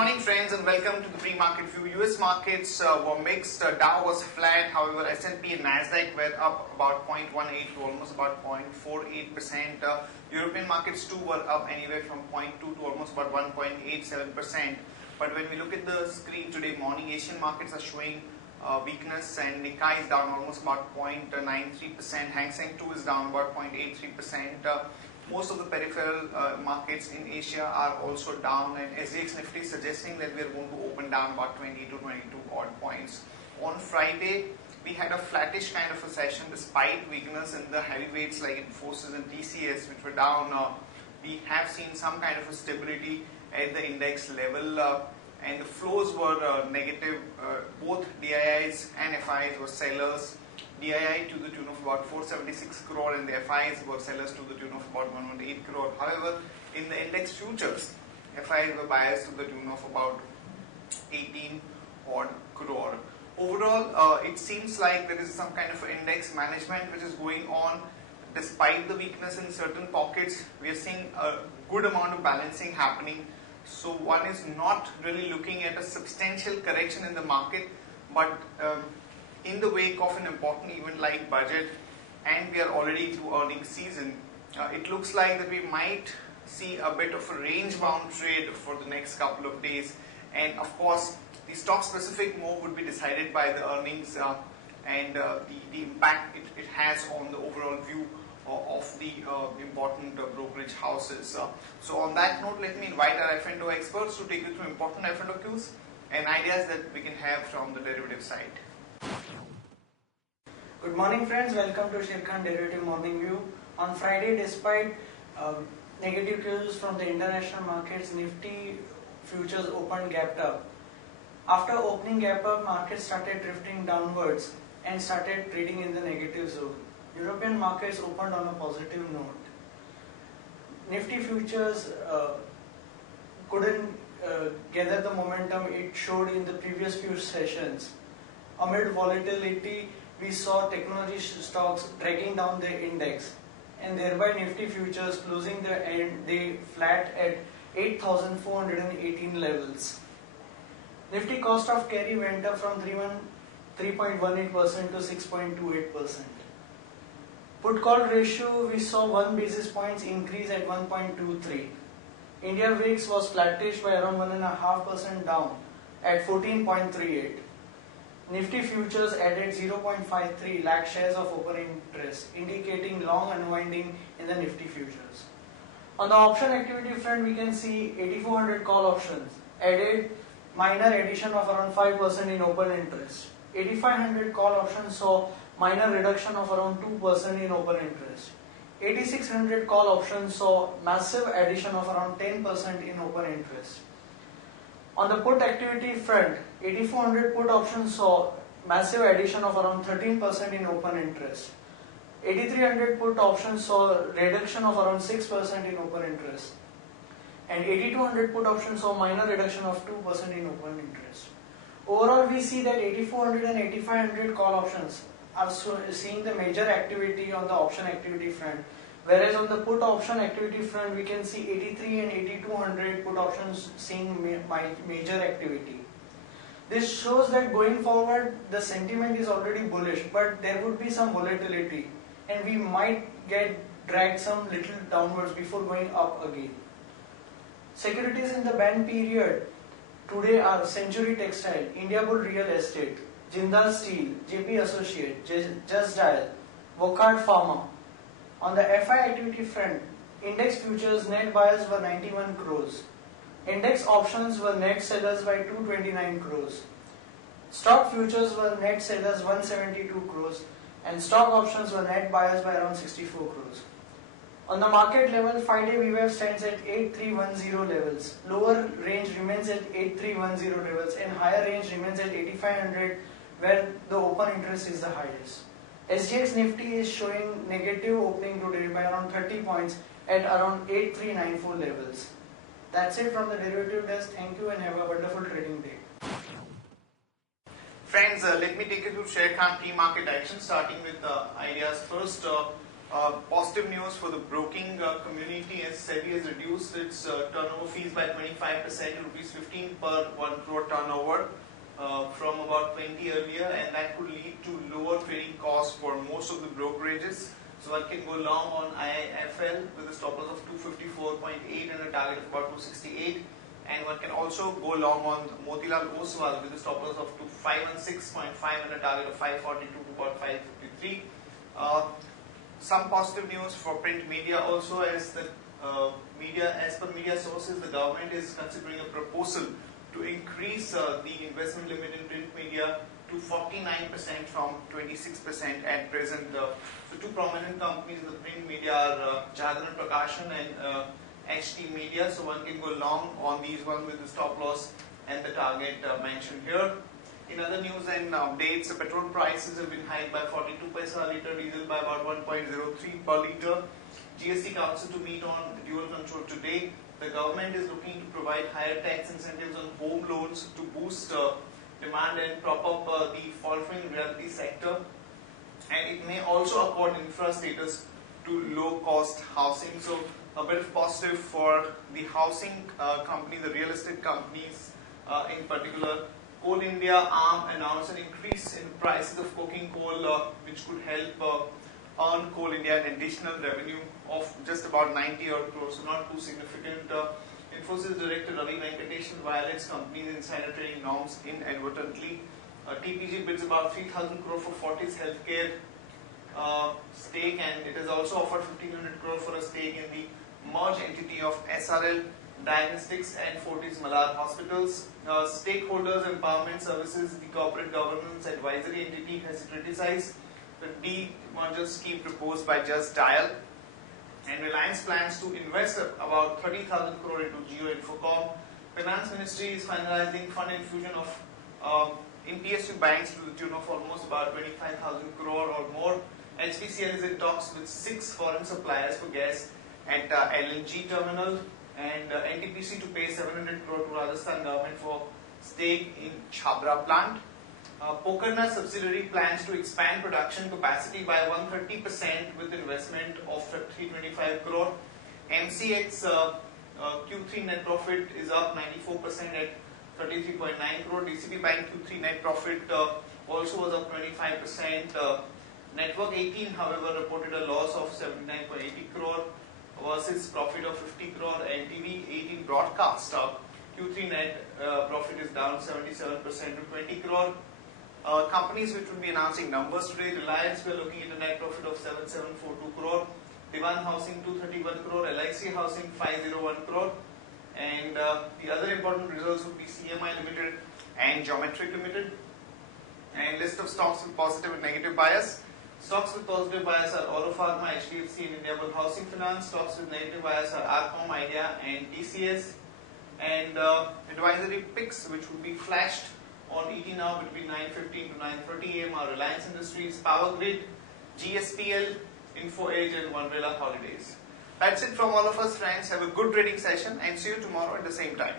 morning friends and welcome to the pre-market view. US markets were mixed. Dow was flat, however S&P and Nasdaq were up about 0.18 to almost about 0.48%. European markets too were up anywhere from 0.2 to almost about 1.87%. But when we look at the screen today morning, Asian markets are showing weakness, and Nikkei is down almost about 0.93%. Hang Seng too is down about 0.83%. Most of the peripheral markets in Asia are also down, and SGX Nifty is suggesting that we are going to open down about 20 to 22 odd points. On Friday, we had a flattish kind of a session despite weakness in the heavyweights like Infosys and TCS, which were down. We have seen some kind of a stability at the index level, and the flows were negative. Both DIIs and FIs were sellers. DII to the tune of about 476 crore and the FIs were sellers to the tune of about 118 crore. However, in the index futures, FIs were buyers to the tune of about 18 odd crore. Overall, it seems like there is some kind of index management which is going on. Despite the weakness in certain pockets, we are seeing a good amount of balancing happening. So one is not really looking at a substantial correction in the market, but in the wake of an important event like budget, and we are already through earnings season, it looks like that we might see a bit of a range bound trade for the next couple of days. And of course, the stock specific move would be decided by the earnings and the impact it has on the overall view of the important brokerage houses. So on that note, let me invite our F&O experts to take you through important F&O cues and ideas that we can have from the derivative side. Good morning friends, welcome to Sharekhan Derivative Morning View. On Friday, despite negative cues from the international markets, Nifty futures opened gapped up. After opening gap up, markets started drifting downwards and started trading in the negative zone. European markets opened on a positive note. Nifty futures couldn't gather the momentum it showed in the previous few sessions. Amid volatility, we saw technology stocks dragging down the index, and thereby Nifty futures closing the end day flat at 8,418 levels. Nifty cost of carry went up from 3.18% to 6.28%. Put call ratio, we saw 1 basis points increase at 1.23. India VIX was flattish by around 1.5% down at 14.38. Nifty futures added 0.53 lakh shares of open interest, indicating long unwinding in the Nifty futures. On the option activity front, we can see 8400 call options added minor addition of around 5% in open interest. 8500 call options saw minor reduction of around 2% in open interest. 8600 call options saw massive addition of around 10% in open interest. On the put activity front, 8400 put options saw massive addition of around 13% in open interest. 8300 put options saw reduction of around 6% in open interest. And 8200 put options saw minor reduction of 2% in open interest. Overall, we see that 8400 and 8500 call options are seeing the major activity on the option activity front. Whereas on the put option activity front, we can see 83 and 8200 put options seeing major activity. This shows that going forward, the sentiment is already bullish, but there would be some volatility, and we might get dragged some little downwards before going up again. Securities in the band period today are Century Textile, India Bull Real Estate, Jindal Steel, JP Associate, Just Dial, Wockhardt Pharma. On the FI activity front, index futures net buyers were 91 crores. Index options were net sellers by 229 crores. Stock futures were net sellers 172 crores, and stock options were net buyers by around 64 crores. On the market level, 5-day VWAP stands at 8310 levels. Lower range remains at 8310 levels, and higher range remains at 8500, where the open interest is the highest. SGX Nifty is showing negative opening today by around 30 points at around 8394 levels. That's it from the derivative desk. Thank you and have a wonderful trading day. Friends, let me take you through Sharekhan pre-market action, starting with ideas first. Positive news for the broking community, as SEBI has reduced its turnover fees by 25% to rupees 15 per 1 crore turnover from about 20 earlier, and that could lead to lower trading costs for most of the brokerages. So one can go long on IIFL with a stop loss of 254.8 and a target of about 268, and one can also go long on Motilal Oswal with a stop loss of 516.5 and a target of 542 to about 553. Some positive news for print media also, as the as per media sources, the government is considering a proposal to increase the investment limit in print media to 49% from 26% at present. So two prominent companies in the print media are Jagran Prakashan and HT Media. So one can go long on these ones with the stop loss and the target mentioned here. In other news and updates, the petrol prices have been hiked by 42 paisa a litre, diesel by about 1.03 per litre. GST Council to meet on dual control today. The government is looking to provide higher tax incentives on home loans to boost demand and prop up the faltering realty sector. And it may also accord infra status to low-cost housing. So a bit of positive for the housing company, the real estate companies in particular. Coal India arm announced an increase in prices of coking coal, which could help earn Coal India an additional revenue of just about 90 odd crores, so not too significant. Infosys Director Ravi Venkatesan violates company's insider trading norms inadvertently. TPG bids about 3,000 crore for Fortis Healthcare stake, and it has also offered 1,500 crore for a stake in the merged entity of SRL Diagnostics and Fortis Malad Hospitals. Stakeholders Empowerment Services, the corporate governance advisory entity, has criticized the demerger scheme proposed by Just Dial. And Reliance plans to invest about 30,000 crore into Jio Infocom. Finance Ministry is finalizing fund infusion of in PSU banks to the tune of almost about 25,000 crore or more. HPCL is in talks with 6 foreign suppliers for gas at LNG terminal. And NTPC to pay 700 crore to Rajasthan government for stake in Chhabra plant. Pokarna subsidiary plans to expand production capacity by 130% with investment of 325 crore. MCX Q3 net profit is up 94% at 33.9 crore. DCB Bank Q3 net profit also was up 25%. Network 18, however, reported a loss of 79.80 crore. Versus profit of 50 crore. And TV 18 broadcast Q3 net profit is down 77% to 20 crore. Companies which will be announcing numbers today: Reliance, we are looking at a net profit of 7742 crore. Divan Housing 231 crore. LIC Housing 501 crore. And the other important results would be CMI Limited and Geometric Limited. And list of stocks with positive and negative bias. Stocks with positive bias are Oro Pharma, HDFC and Indiabulls Housing Finance. Stocks with negative bias are Arcom, Idea and TCS. And advisory picks which would be flashed on ET Now between 9:15 to 9:30 am are Reliance Industries, Power Grid, GSPL, Info Edge and Wonderla Holidays. That's it from all of us, friends. Have a good trading session and see you tomorrow at the same time.